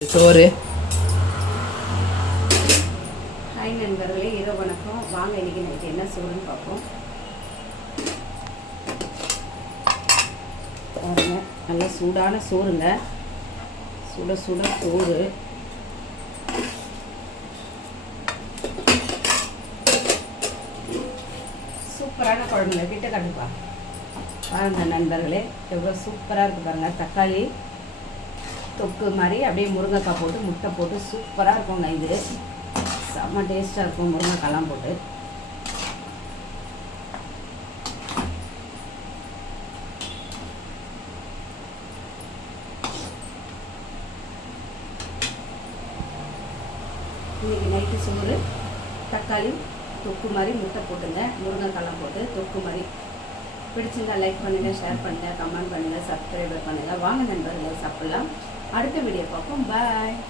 சோறு. ஹாய் நண்பர்களே, இரவு வணக்கம். வாங்க இன்னைக்கு நைட்டு என்ன சோறுன்னு பார்ப்போம். பாருங்க, நல்லா சூடான சோறுங்க. சுட சுட சோறு. சூப்பரான குழம்புங்க. கிட்ட கண்டிப்பா பாருங்க நண்பர்களே, எவ்வளோ சூப்பராக இருக்குது பாருங்கள். தக்காளி தொக்கு மாதிரி அப்படியே முருங்கைக்காய் போட்டு முட்டை போட்டு சூப்பராக இருக்குங்க. இது செம்ம டேஸ்ட்டாக இருக்கும் முருங்கைக்காய்லாம் போட்டு. இன்றைக்கி நைட்டு சோறு, தக்காளி தொக்கு மாதிரி முட்டை போட்டுங்க, முருங்கைக்காய்லாம் போட்டு தொக்கு மாதிரி. பிடிச்சிருந்தா லைக் பண்ணுங்கள், ஷேர் பண்ணுங்கள், கமெண்ட் பண்ணுங்கள், சப்ஸ்கிரைபர் பண்ணுங்கள். வாங்க நண்பர்களை சாப்பிட்லாம். அடுத்த வீடியோ பார்ப்போம். பாய்.